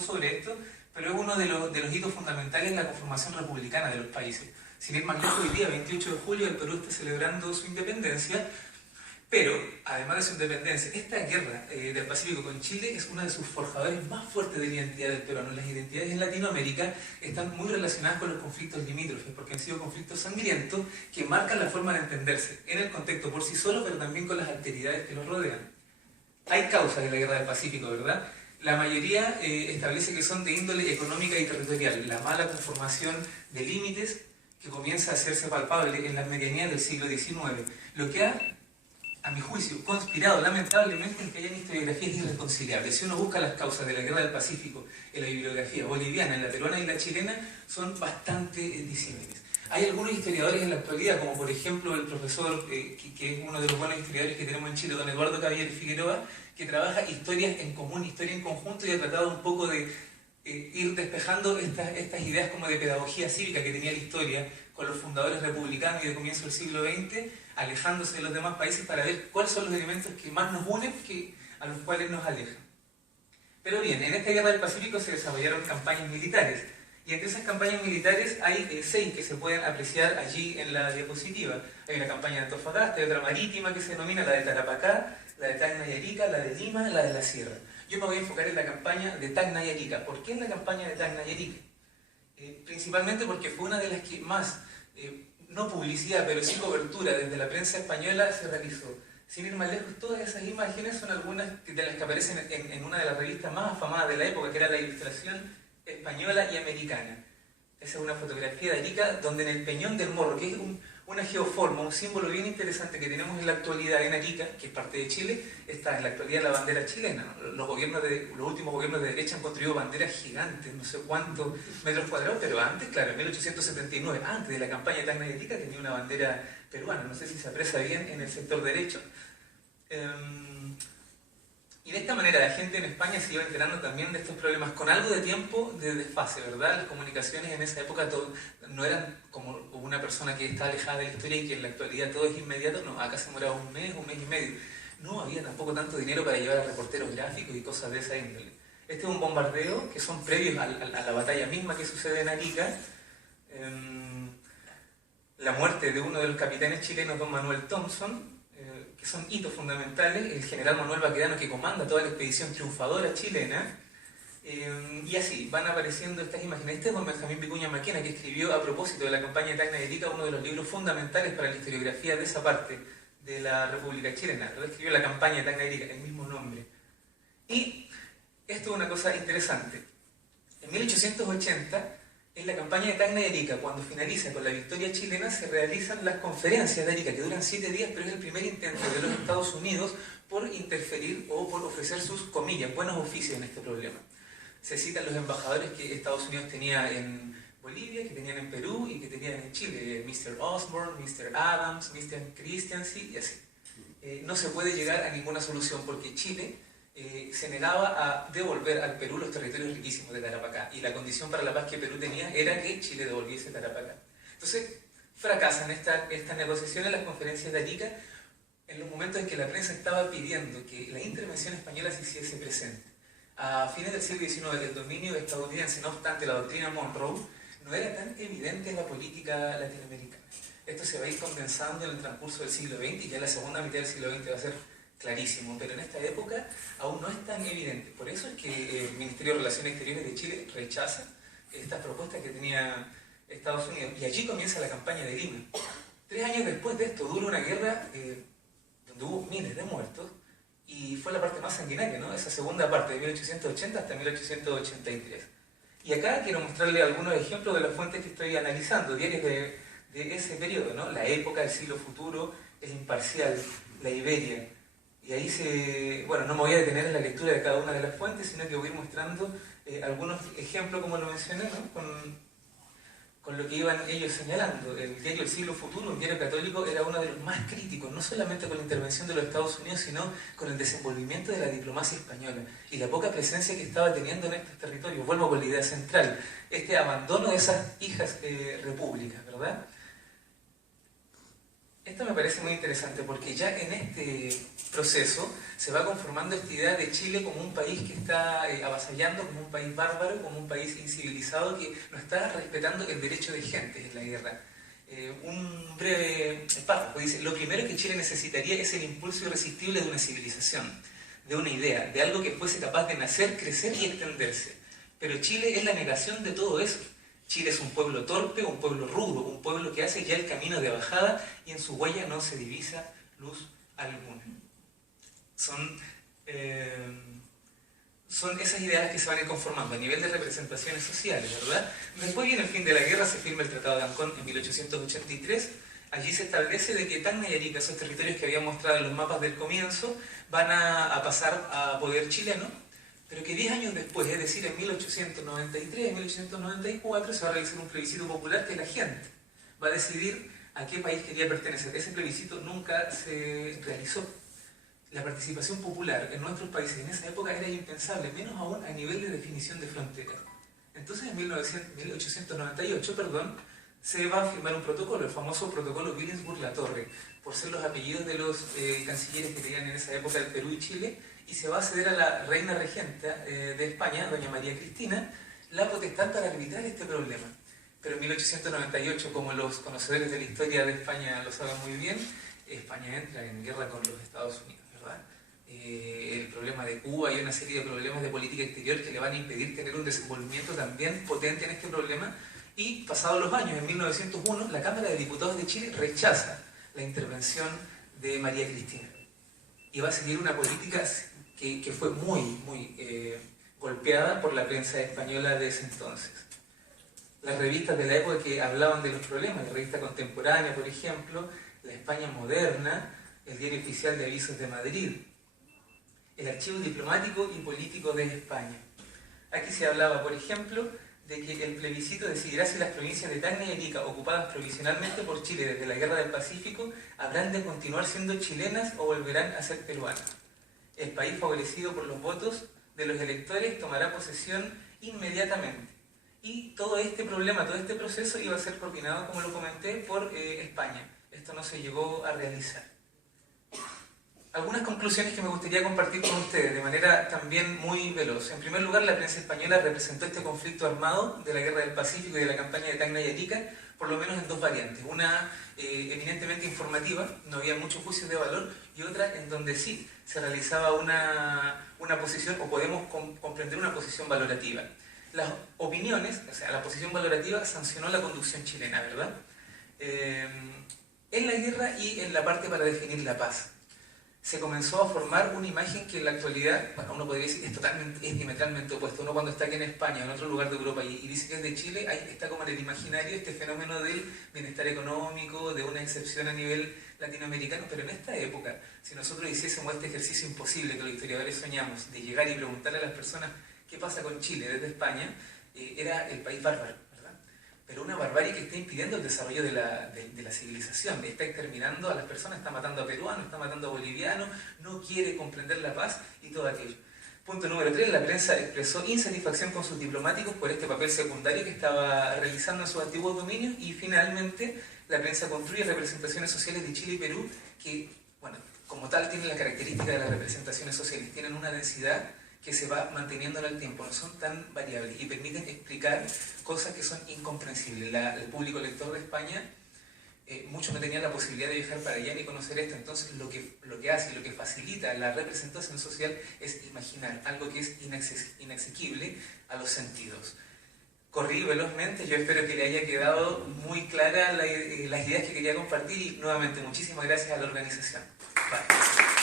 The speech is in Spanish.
sobre esto, pero es uno de los hitos fundamentales en la conformación republicana de los países. Sin ir más lejos, hoy día, 28 de julio, el Perú está celebrando su independencia, pero, además de su independencia, esta guerra del Pacífico con Chile es uno de sus forjadores más fuertes de la identidad del peruano. Las identidades en Latinoamérica están muy relacionadas con los conflictos limítrofes, porque han sido conflictos sangrientos que marcan la forma de entenderse, en el contexto por sí solo, pero también con las alteridades que los rodean. Hay causas de la guerra del Pacífico, ¿verdad? La mayoría establece que son de índole económica y territorial. La mala conformación de límites que comienza a hacerse palpable en las medianías del siglo XIX, lo que ha, a mi juicio, conspirado lamentablemente en que hayan historiografías irreconciliables. Si uno busca las causas de la guerra del Pacífico en la bibliografía boliviana, en la peruana y la chilena, son bastante disímiles. Hay algunos historiadores en la actualidad, como por ejemplo el profesor, que es uno de los buenos historiadores que tenemos en Chile, don Eduardo Caballero Figueroa, que trabaja historias en común, historia en conjunto, y ha tratado un poco de ir despejando estas ideas como de pedagogía cívica que tenía la historia con los fundadores republicanos y de comienzo del siglo XX, alejándose de los demás países para ver cuáles son los elementos que más nos unen que a los cuales nos alejan. Pero bien, en esta guerra del Pacífico se desarrollaron campañas militares, y entre esas campañas militares hay 6 que se pueden apreciar allí en la diapositiva. Hay una campaña de Antofagasta, hay otra marítima que se denomina la de Tarapacá, la de Tacna y Arica, la de Lima, la de la Sierra. Yo me voy a enfocar en la campaña de Tacna y Arica. ¿Por qué en la campaña de Tacna y Arica? Principalmente porque fue una de las que más, no publicidad, pero sí cobertura desde la prensa española se realizó. Sin ir más lejos, todas esas imágenes son algunas de las que aparecen en una de las revistas más afamadas de la época, que era la Ilustración española y americana. Esa es una fotografía de Arica, donde en el Peñón del Morro, que es una geoforma, un símbolo bien interesante que tenemos en la actualidad en Arica, que es parte de Chile, está en la actualidad la bandera chilena. Los últimos gobiernos de derecha han construido banderas gigantes, no sé cuántos metros cuadrados, pero antes, claro, en 1879, antes de la campaña de Tacna y Arica, tenía una bandera peruana. No sé si se aprecia bien en el sector derecho. Y de esta manera la gente en España se iba enterando también de estos problemas con algo de tiempo de desfase, ¿verdad? Las comunicaciones en esa época no eran como una persona que está alejada de la historia y que en la actualidad todo es inmediato. No, acá se demoraba un mes y medio. No había tampoco tanto dinero para llevar a reporteros gráficos y cosas de esa índole. Este es un bombardeo que son previos a la batalla misma que sucede en Arica. La muerte de uno de los capitanes chilenos, don Manuel Thompson, que son hitos fundamentales, el general Manuel Baquedano, que comanda toda la expedición triunfadora chilena, y así van apareciendo estas imágenes. Este es don Benjamín Vicuña Maquena, que escribió a propósito de la campaña de Tacna y Arica uno de los libros fundamentales para la historiografía de esa parte de la República Chilena. Lo escribió la campaña de Tacna y Arica, el mismo nombre. Y esto es una cosa interesante. En 1880, en la campaña de Tacna y Arica, cuando finaliza con la victoria chilena, se realizan las conferencias de Arica, que duran 7 días, pero es el primer intento de los Estados Unidos por interferir o por ofrecer sus, comillas, buenos oficios en este problema. Se citan los embajadores que Estados Unidos tenía en Bolivia, que tenían en Perú y que tenían en Chile, Mr. Osborne, Mr. Adams, Mr. Christiansen y así. No se puede llegar a ninguna solución porque Chile se negaba a devolver al Perú los territorios riquísimos de Tarapacá, y la condición para la paz que Perú tenía era que Chile devolviese Tarapacá. Entonces fracasan estas negociaciones en las conferencias de Arica en los momentos en que la prensa estaba pidiendo que la intervención española se hiciese presente. A fines del siglo XIX, el dominio estadounidense, no obstante la doctrina Monroe, no era tan evidente en la política latinoamericana. Esto se va a ir condensando en el transcurso del siglo XX, y ya la segunda mitad del siglo XX va a ser clarísimo, pero en esta época aún no es tan evidente. Por eso es que el Ministerio de Relaciones Exteriores de Chile rechaza estas propuestas que tenía Estados Unidos, y allí comienza la campaña de Lima. 3 años después de esto dura una guerra donde hubo miles de muertos, y fue la parte más sanguinaria, ¿no? Esa segunda parte, de 1880 hasta 1883. Y acá quiero mostrarle algunos ejemplos de las fuentes que estoy analizando, diarios de ese periodo, ¿no? La Época, El Siglo Futuro, El Imparcial, La Iberia. Y ahí bueno, no me voy a detener en la lectura de cada una de las fuentes, sino que voy a ir mostrando algunos ejemplos, como lo mencioné, ¿no? con lo que iban ellos señalando. El diario El Siglo Futuro, un diario católico, era uno de los más críticos, no solamente con la intervención de los Estados Unidos, sino con el desenvolvimiento de la diplomacia española y la poca presencia que estaba teniendo en estos territorios. Vuelvo con la idea central, este abandono de esas hijas repúblicas, ¿verdad? Esto me parece muy interesante porque ya en este proceso se va conformando esta idea de Chile como un país que está avasallando, como un país bárbaro, como un país incivilizado que no está respetando el derecho de gente en la guerra. Un breve párrafo dice: lo primero que Chile necesitaría es el impulso irresistible de una civilización, de una idea, de algo que fuese capaz de nacer, crecer y extenderse. Pero Chile es la negación de todo eso. Chile es un pueblo torpe, un pueblo rudo, un pueblo que hace ya el camino de bajada y en su huella no se divisa luz alguna. Son esas ideas que se van a ir conformando a nivel de representaciones sociales, ¿verdad? Después viene el fin de la guerra, se firma el Tratado de Ancón en 1883. Allí se establece de que Tacna y Arica, esos territorios que había mostrado en los mapas del comienzo, van a pasar a poder chileno, pero que 10 años después, es decir, en 1893, 1894, se va a realizar un plebiscito popular que la gente va a decidir a qué país quería pertenecer. Ese plebiscito nunca se realizó. La participación popular en nuestros países en esa época era impensable, menos aún a nivel de definición de frontera. Entonces, en 1898, se va a firmar un protocolo, el famoso protocolo Williamsburg-La Torre, por ser los apellidos de los cancilleres que tenían en esa época el Perú y Chile, y se va a ceder a la reina regenta de España, doña María Cristina, la potestad para arbitrar este problema. Pero en 1898, como los conocedores de la historia de España lo saben muy bien, España entra en guerra con los Estados Unidos, ¿verdad? El problema de Cuba y una serie de problemas de política exterior que le van a impedir tener un desenvolvimiento también potente en este problema. Y pasados los años, en 1901, la Cámara de Diputados de Chile rechaza la intervención de María Cristina. Y va a seguir una política que fue muy golpeada por la prensa española de ese entonces. Las revistas de la época que hablaban de los problemas, la revista Contemporánea, por ejemplo, la España Moderna, el Diario Oficial de Avisos de Madrid, el Archivo Diplomático y Político de España. Aquí se hablaba, por ejemplo, de que el plebiscito decidirá si las provincias de Tacna y Arica, ocupadas provisionalmente por Chile desde la Guerra del Pacífico, habrán de continuar siendo chilenas o volverán a ser peruanas. El país favorecido por los votos de los electores tomará posesión inmediatamente. Y todo este problema, todo este proceso iba a ser propinado, como lo comenté, por España. Esto no se llegó a realizar. Algunas conclusiones que me gustaría compartir con ustedes de manera también muy veloz. En primer lugar, la prensa española representó este conflicto armado de la Guerra del Pacífico y de la campaña de Tacna y Arica, por lo menos en dos variantes. Una eminentemente informativa, no había muchos juicios de valor, y otra en donde sí se realizaba una posición, o podemos comprender una posición valorativa. Las opiniones, o sea, la posición valorativa sancionó la conducción chilena, ¿verdad? En la guerra y en la parte para definir la paz. Se comenzó a formar una imagen que en la actualidad, bueno, uno podría decir es diametralmente opuesto. Uno cuando está aquí en España, en otro lugar de Europa, y dice que es de Chile, ahí está como en el imaginario este fenómeno del bienestar económico, de una excepción a nivel latinoamericano. Pero en esta época, si nosotros hiciésemos este ejercicio imposible que los historiadores soñamos, de llegar y preguntarle a las personas qué pasa con Chile desde España, era el país bárbaro, ¿verdad? Pero una barbarie que está impidiendo el desarrollo de la civilización, está exterminando a las personas, está matando a peruanos, está matando a bolivianos, no quiere comprender la paz y todo aquello. Punto número 3, la prensa expresó insatisfacción con sus diplomáticos por este papel secundario que estaba realizando en sus antiguos dominios, y finalmente la prensa construye representaciones sociales de Chile y Perú que, bueno, como tal tienen la característica de las representaciones sociales, tienen una densidad que se va manteniendo en el tiempo, no son tan variables y permiten explicar cosas que son incomprensibles. El público lector de España, muchos no tenían la posibilidad de viajar para allá ni conocer esto, entonces lo que hace y lo que facilita la representación social es imaginar algo que es inasequible a los sentidos. Corrí velozmente, yo espero que le haya quedado muy clara las ideas que quería compartir, y nuevamente muchísimas gracias a la organización. Bye.